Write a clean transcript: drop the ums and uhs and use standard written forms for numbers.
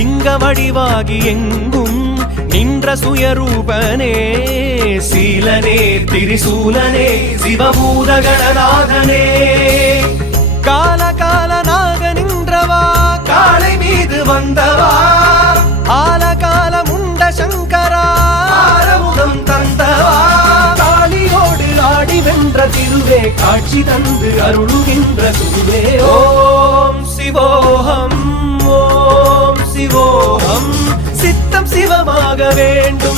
லிங்க வடிவாகி எங்கும் நின்ற சுயரூபனே சீலனே திரிசூலனே சிவபூதகணநாதனே காலகாலனாக நின்றவா காளை மீது வந்தவா ஆலகால முண்ட சங்கரா ஆரமுகம் தந்தவா காளியோடு ஆடி வென்ற திருவே காட்சி தந்து அருளுகின்ற குருவே ஓம் சிவோகம் சித்தம் சிவமாக வேண்டும்.